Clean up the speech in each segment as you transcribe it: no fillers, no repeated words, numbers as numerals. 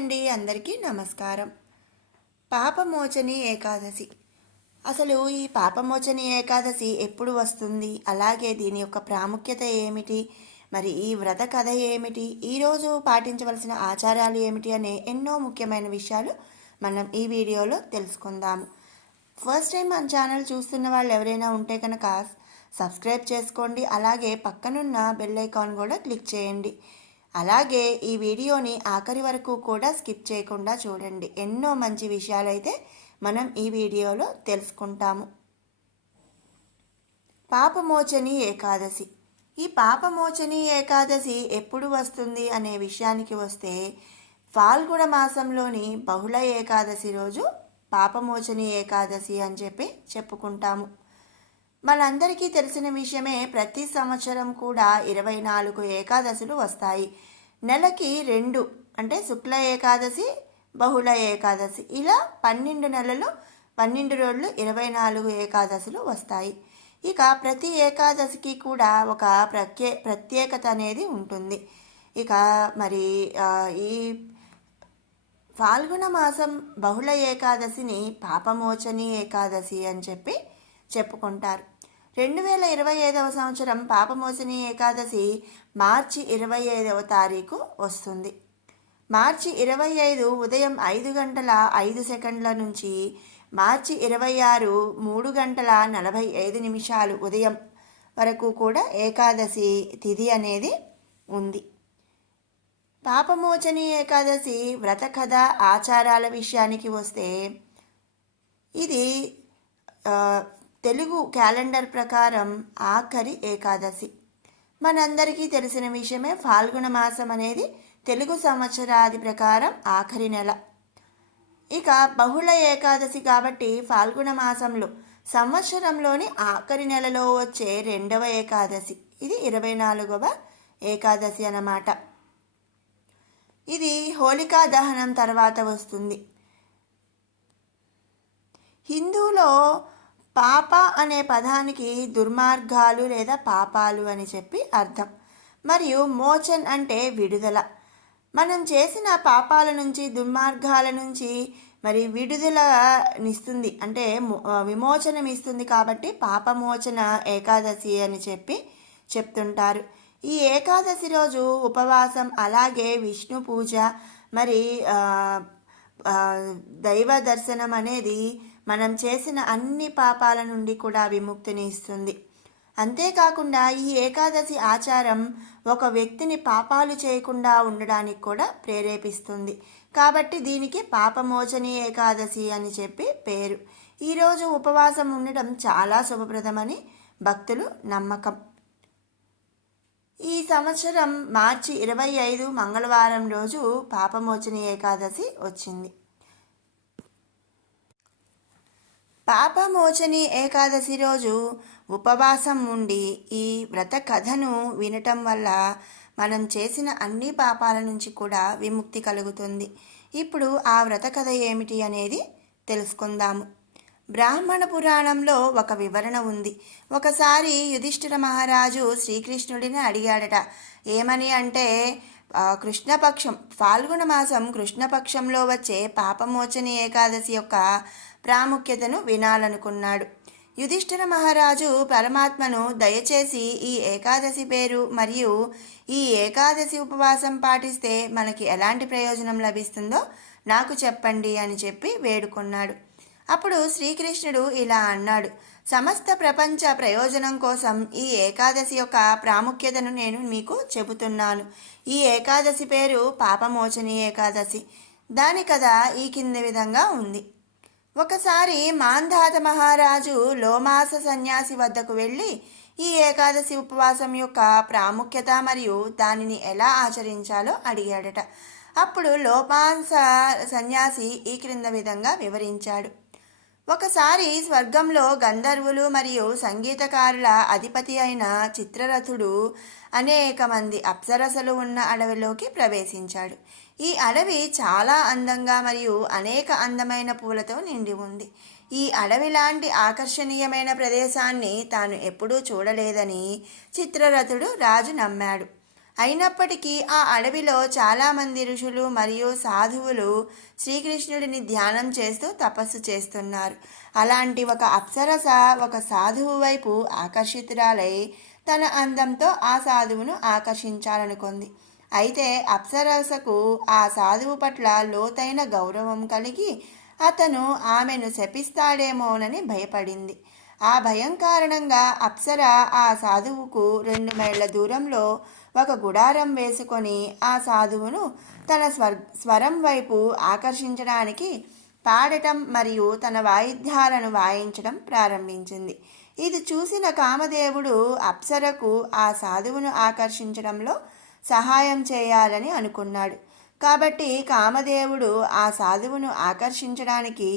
అండి, అందరికీ నమస్కారం. పాపమోచని ఏకాదశి. అసలు ఈ పాపమోచని ఏకాదశి ఎప్పుడు వస్తుంది, అలాగే దీని యొక్క ప్రాముఖ్యత ఏమిటి, మరి ఈ వ్రత కథ ఏమిటి, ఈరోజు పాటించవలసిన ఆచారాలు ఏమిటి అనే ఎన్నో ముఖ్యమైన విషయాలు మనం ఈ వీడియోలో తెలుసుకుందాము. ఫస్ట్ టైం మన ఛానల్ చూస్తున్న వాళ్ళు ఎవరైనా ఉంటే కనుక సబ్స్క్రైబ్ చేసుకోండి, అలాగే పక్కనున్న బెల్ ఐకాన్ కూడా క్లిక్ చేయండి. అలాగే ఈ వీడియోని ఆఖరి వరకు కూడా స్కిప్ చేయకుండా చూడండి. ఎన్నో మంచి విషయాలైతే మనం ఈ వీడియోలో తెలుసుకుంటాము. పాపమోచని ఏకాదశి. ఈ పాపమోచని ఏకాదశి ఎప్పుడు వస్తుంది అనే విషయానికి వస్తే, ఫాల్గుణ మాసంలోని బహుళ ఏకాదశి రోజు పాపమోచని ఏకాదశి అని చెప్పుకుంటాము. మనందరికీ తెలిసిన విషయమే, ప్రతి సంవత్సరం కూడా 24 ఏకాదశులు వస్తాయి. నెలకి 2 అంటే శుక్ల ఏకాదశి, బహుళ ఏకాదశి, ఇలా 12 నెలలు 12 రోజులు 24 ఏకాదశులు వస్తాయి. ఇక ప్రతి ఏకాదశికి కూడా ఒక ప్రత్యేకత అనేది ఉంటుంది. ఇక మరి ఈ ఫాల్గుణ మాసం బహుళ ఏకాదశిని పాపమోచని ఏకాదశి అని చెప్పుకుంటారు. 2025 సంవత్సరం పాపమోచని ఏకాదశి మార్చి 25వ తారీఖు వస్తుంది. మార్చి 25 ఉదయం 5 గంటల 5 సెకండ్ల నుంచి మార్చి 26 3 గంటల 45 నిమిషాలు ఉదయం వరకు కూడా ఏకాదశి తిథి అనేది ఉంది. పాపమోచని ఏకాదశి వ్రత కథ ఆచారాల విషయానికి వస్తే, ఇది తెలుగు క్యాలెండర్ ప్రకారం ఆఖరి ఏకాదశి. మనందరికీ తెలిసిన విషయమే, ఫాల్గుణ మాసం అనేది తెలుగు సంవత్సరాది ప్రకారం ఆఖరి నెల. ఇక బహుళ ఏకాదశి కాబట్టి ఫాల్గుణ మాసంలో సంవత్సరంలోని ఆఖరి నెలలో వచ్చే 2వ ఏకాదశి. ఇది 24వ ఏకాదశి అన్నమాట. ఇది హోలికా దహనం తర్వాత వస్తుంది. హిందూలో పాప అనే పదానికి దుర్మార్గాలు లేదా పాపాలు అని అర్థం. మరియు మోచన్ అంటే విడుదల. మనం చేసిన పాపాల నుంచి, దుర్మార్గాల నుంచి మరి విడుదలనిస్తుంది, అంటే విమోచనం ఇస్తుంది. కాబట్టి పాపమోచన ఏకాదశి అని చెప్తుంటారు. ఈ ఏకాదశి రోజు ఉపవాసం, అలాగే విష్ణు పూజ, మరి దైవ దర్శనం అనేది మనం చేసిన అన్ని పాపాల నుండి కూడా విముక్తిని ఇస్తుంది. అంతేకాకుండా ఈ ఏకాదశి ఆచారం ఒక వ్యక్తిని పాపాలు చేయకుండా ఉండడానికి కూడా ప్రేరేపిస్తుంది. కాబట్టి దీనికి పాపమోచని ఏకాదశి అని పేరు. ఈరోజు ఉపవాసం ఉండడం చాలా శుభప్రదమని భక్తులు నమ్మకం. ఈ సంవత్సరం మార్చి 25 మంగళవారం రోజు పాపమోచని ఏకాదశి వచ్చింది. పాపమోచని ఏకాదశి రోజు ఉపవాసం ఉండి ఈ వ్రత కథను వినటం వల్ల మనం చేసిన అన్ని పాపాల నుంచి కూడా విముక్తి కలుగుతుంది. ఇప్పుడు ఆ వ్రత కథ ఏమిటి అనేది తెలుసుకుందాము. బ్రాహ్మణ పురాణంలో ఒక వివరణ ఉంది. ఒకసారి యుధిష్ఠిర మహారాజు శ్రీకృష్ణుడిని అడిగాడట. ఏమని అంటే, కృష్ణపక్షం ఫాల్గుణ మాసం కృష్ణపక్షంలో వచ్చే పాపమోచని ఏకాదశి యొక్క ప్రాముఖ్యతను వినాలనుకున్నాడు. యుధిష్ఠిర మహారాజు పరమాత్మను, దయచేసి ఈ ఏకాదశి పేరు మరియు ఈ ఏకాదశి ఉపవాసం పాటిస్తే మనకి ఎలాంటి ప్రయోజనం లభిస్తుందో నాకు చెప్పండి అని వేడుకున్నాడు. అప్పుడు శ్రీకృష్ణుడు ఇలా అన్నాడు. సమస్త ప్రపంచ ప్రయోజనం కోసం ఈ ఏకాదశి యొక్క ప్రాముఖ్యతను నేను మీకు చెబుతున్నాను. ఈ ఏకాదశి పేరు పాపమోచని ఏకాదశి. దాని కథ ఈ కింది విధంగా ఉంది. ఒకసారి మాంధాత మహారాజు లోమాస సన్యాసి వద్దకు వెళ్ళి ఈ ఏకాదశి ఉపవాసం యొక్క ప్రాముఖ్యత మరియు దానిని ఎలా ఆచరించాలో అడిగాడట. అప్పుడు లోమాస సన్యాసి ఈ క్రింద విధంగా వివరించాడు. ఒకసారి స్వర్గంలో గంధర్వులు మరియు సంగీతకారుల అధిపతి అయిన చిత్రరథుడు అనేక మంది అప్సరసలు ఉన్న అడవిలోకి ప్రవేశించాడు. ఈ అడవి చాలా అందంగా మరియు అనేక అందమైన పూలతో నిండి ఉంది. ఈ అడవి లాంటి ఆకర్షణీయమైన ప్రదేశాన్ని తాను ఎప్పుడూ చూడలేదని చిత్రరథుడు రాజు నమ్మాడు. అయినప్పటికీ ఆ అడవిలో చాలామంది ఋషులు మరియు సాధువులు శ్రీకృష్ణుడిని ధ్యానం చేస్తూ తపస్సు చేస్తున్నారు. అలాంటి ఒక అప్సరస ఒక సాధువు వైపు ఆకర్షితురాలై తన అందంతో ఆ సాధువును ఆకర్షించాలనుకుంది. అయితే అప్సరసకు ఆ సాధువు పట్ల లోతైన గౌరవం కలిగి అతను ఆమెను శపిస్తాడేమోనని భయపడింది. ఆ భయం కారణంగా అప్సర ఆ సాధువుకు 2 మైళ్ళ దూరంలో ఒక గుడారం వేసుకొని ఆ సాధువును తన స్వరం వైపు ఆకర్షించడానికి పాడటం మరియు తన వాయిద్యాలను వాయించడం ప్రారంభించింది. ఇది చూసిన కామదేవుడు అప్సరకు ఆ సాధువును ఆకర్షించడంలో సహాయం చేయాలని అనుకున్నాడు. కాబట్టి కామదేవుడు ఆ సాధువును ఆకర్షించడానికి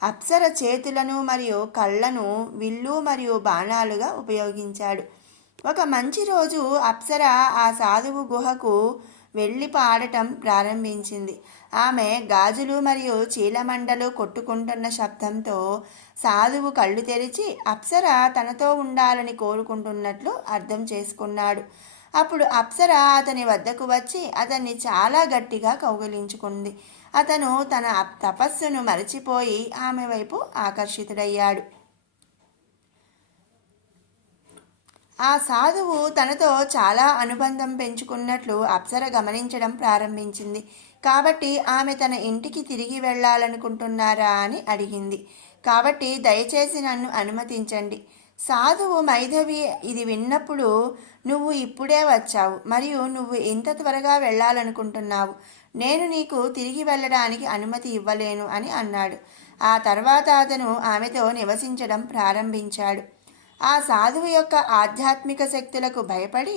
అప్సర చేతులను మరియు కళ్ళను విల్లు మరియు బాణాలుగా ఉపయోగించాడు. ఒక మంచి రోజు అప్సర ఆ సాధువు గుహకు వెళ్ళి పాడటం ప్రారంభించింది. ఆమె గాజులు మరియు చీలమండలు కొట్టుకుంటున్న శబ్దంతో సాధువు కళ్ళు తెరిచి అప్సర తనతో ఉండాలని కోరుకుంటున్నట్లు అర్థం చేసుకున్నాడు. అప్పుడు అప్సర అతని వద్దకు వచ్చి అతన్ని చాలా గట్టిగా కౌగిలించుకుంది. అతను తన తపస్సును మరచిపోయి ఆమె వైపు ఆకర్షితుడయ్యాడు. ఆ సాధువు తనతో చాలా అనుబంధం పెంచుకున్నట్లు అప్సర గమనించడం ప్రారంభించింది. కాబట్టి ఆమె తన ఇంటికి తిరిగి వెళ్ళాలనుకుంటున్నారా అని అడిగింది. కాబట్టి దయచేసి నన్ను అనుమతించండి. సాధువు మైథవి ఇది విన్నప్పుడు, నువ్వు ఇప్పుడే వచ్చావు మరియు నువ్వు ఇంత త్వరగా వెళ్ళాలనుకుంటున్నావు. నేను నీకు తిరిగి వెళ్ళడానికి అనుమతి ఇవ్వలేను అని అన్నాడు. ఆ తర్వాత అతను ఆమెతో నివసించడం ప్రారంభించాడు. ఆ సాధువు యొక్క ఆధ్యాత్మిక శక్తులకు భయపడి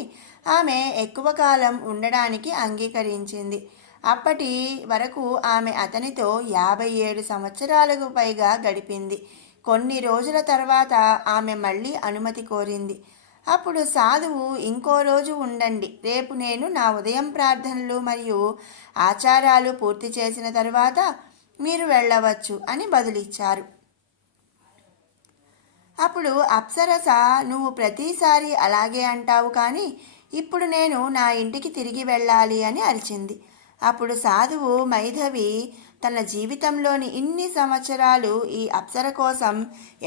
ఆమె ఎక్కువ కాలం ఉండడానికి అంగీకరించింది. అప్పటి వరకు ఆమె అతనితో 57 సంవత్సరాలకు పైగా గడిపింది. కొన్ని రోజుల తర్వాత ఆమె మళ్ళీ అనుమతి కోరింది. అప్పుడు సాధువు, ఇంకో రోజు ఉండండి, రేపు నేను నా ఉదయం ప్రార్థనలు మరియు ఆచారాలు పూర్తి చేసిన తరువాత మీరు వెళ్ళవచ్చు అని బదులిచ్చారు. అప్పుడు అప్సరస, నువ్వు ప్రతిసారి అలాగే అంటావు, కానీ ఇప్పుడు నేను నా ఇంటికి తిరిగి వెళ్ళాలి అని అరిచింది. అప్పుడు సాధువు మైథవి తన జీవితంలోని ఇన్ని సంవత్సరాలు ఈ అప్సర కోసం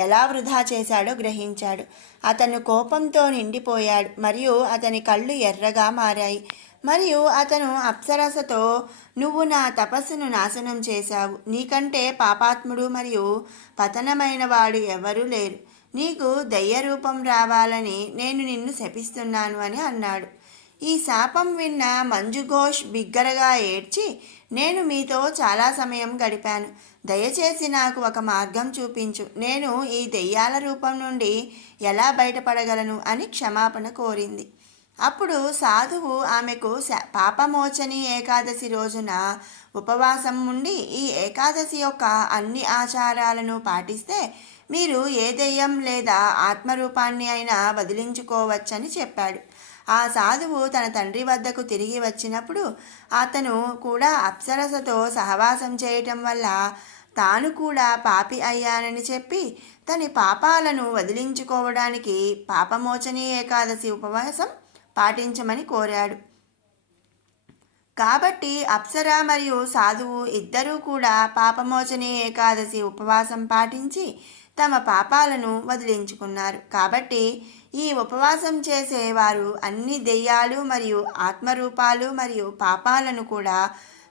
ఎలా వృధా చేశాడో గ్రహించాడు. అతను కోపంతో నిండిపోయాడు మరియు అతని కళ్ళు ఎర్రగా మారాయి. మరియు అతను అప్సరసతో, నువ్వు నా తపస్సును నాశనం చేశావు. నీకంటే పాపాత్ముడు మరియు పతనమైన వాడు ఎవరూ లేరు. నీకు దయ్య రూపం రావాలని నేను నిన్ను శపిస్తున్నాను అని అన్నాడు. ఈ శాపం విన్న మంజుఘోష్ బిగ్గరగా ఏడ్చి, నేను మీతో చాలా సమయం గడిపాను, దయచేసి నాకు ఒక మార్గం చూపించు, నేను ఈ దెయ్యాల రూపం నుండి ఎలా బయటపడగలను అని క్షమాపణ కోరింది. అప్పుడు సాధువు ఆమెకు పాపమోచని ఏకాదశి రోజున ఉపవాసం ఉండి ఈ ఏకాదశి యొక్క అన్ని ఆచారాలను పాటిస్తే మీరు ఏ దెయ్యం లేదా ఆత్మరూపాన్ని అయినా వదిలించుకోవచ్చని చెప్పాడు. ఆ సాధువు తన తండ్రి వద్దకు తిరిగి వచ్చినప్పుడు అతను కూడా అప్సరసతో సహవాసం చేయటం వల్ల తాను కూడా పాపి అయ్యానని చెప్పి తన పాపాలను వదిలించుకోవడానికి పాపమోచని ఏకాదశి ఉపవాసం పాటించమని కోరాడు. కాబట్టి అప్సర మరియు సాధువు ఇద్దరూ కూడా పాపమోచని ఏకాదశి ఉపవాసం పాటించి తమ పాపాలను వదిలించుకున్నారు. కాబట్టి ఈ ఉపవాసం చేసేవారు అన్ని దెయ్యాలు మరియు ఆత్మరూపాలు మరియు పాపాలను కూడా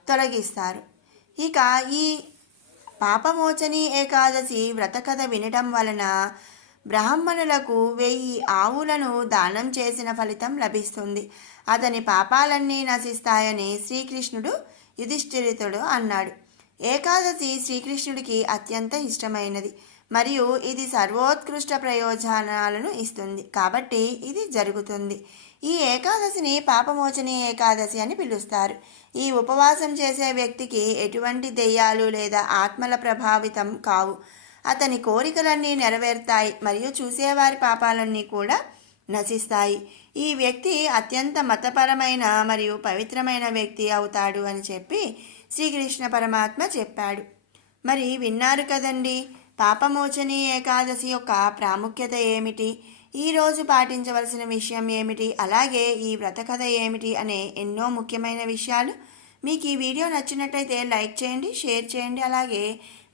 తొలగిస్తారు. ఇక ఈ పాపమోచని ఏకాదశి వ్రతకథ వినటం వలన బ్రాహ్మణులకు 1000 ఆవులను దానం చేసిన ఫలితం లభిస్తుంది. అతని పాపాలన్నీ నశిస్తాయని శ్రీకృష్ణుడు యుధిష్ఠిరుడు అన్నాడు. ఏకాదశి శ్రీకృష్ణుడికి అత్యంత ఇష్టమైనది మరియు ఇది సర్వోత్కృష్ట ప్రయోజనాలను ఇస్తుంది. కాబట్టి ఇది జరుగుతుంది. ఈ ఏకాదశిని పాపమోచని ఏకాదశి అని పిలుస్తారు. ఈ ఉపవాసం చేసే వ్యక్తికి ఎటువంటి దెయ్యాలు లేదా ఆత్మల ప్రభావితం కావు. అతని కోరికలన్నీ నెరవేరుతాయి మరియు చూసేవారి పాపాలన్నీ కూడా నశిస్తాయి. ఈ వ్యక్తి అత్యంత మతపరమైన మరియు పవిత్రమైన వ్యక్తి అవుతాడు అని చెప్పి శ్రీకృష్ణ పరమాత్మ చెప్పాడు. మరి విన్నారు కదండి, పాపమోచని ఏకాదశి యొక్క ప్రాముఖ్యత ఏమిటి? ఈరోజు పాటించవలసిన విషయం ఏమిటి, అలాగే ఈ వ్రత కథ ఏమిటి అనే ఎన్నో ముఖ్యమైన విషయాలు. మీకు ఈ వీడియో నచ్చినట్టయితే లైక్ చేయండి, షేర్ చేయండి, అలాగే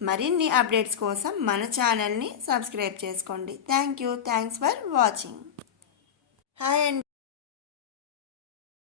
మరిన్ని అప్డేట్స్ కోసం మన ఛానల్ని సబ్స్క్రైబ్ చేసుకోండి. Thanks for watching. హాయ్ అండి.